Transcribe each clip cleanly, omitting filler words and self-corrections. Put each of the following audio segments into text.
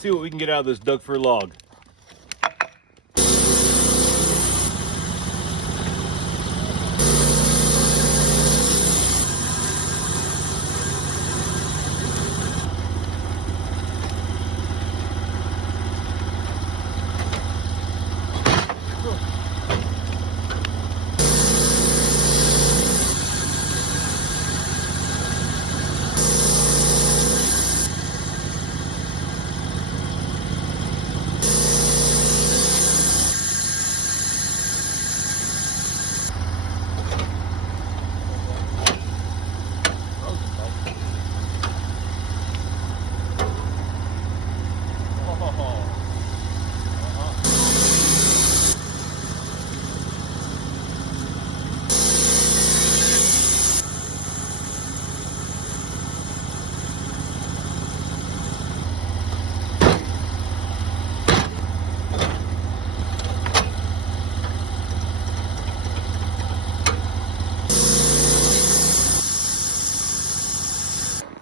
see what we can get out of this Doug fir log.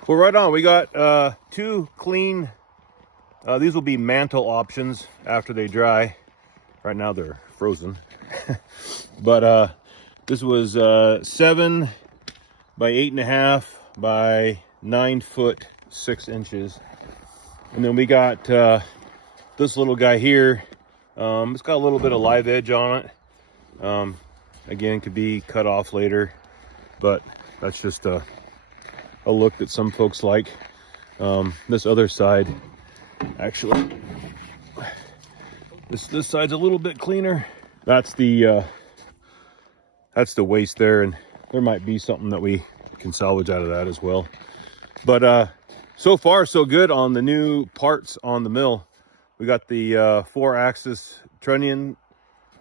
Well, right on. We got two clean, these will be mantle options after they dry. Right now they're frozen. But this was 7 by 8.5 by 9 foot 6 inches. And then we got this little guy here. It's got a little bit of live edge on it. Again, could be cut off later, but that's just a look that some folks like. This other side, actually, this side's a little bit cleaner. That's the waste there, and there might be something that we can salvage out of that as well. But so far so good on the new parts on the mill. We got the 4-axis trunnion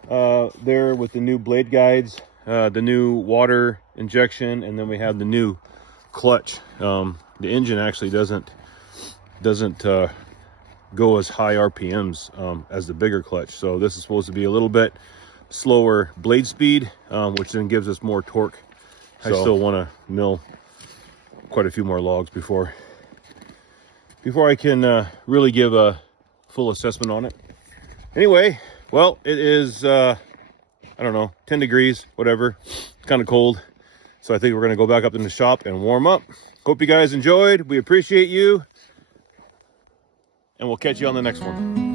there with the new blade guides, the new water injection, and then we have the new clutch. The engine actually doesn't go as high RPMs as the bigger clutch, so this is supposed to be a little bit slower blade speed, which then gives us more torque. So, I still want to mill quite a few more logs before I can really give a full assessment on it. Anyway, well, it is I don't know, 10 degrees, whatever. It's kind of cold. So I think we're going to go back up in the shop and warm up. Hope you guys enjoyed. We appreciate you. And we'll catch you on the next one.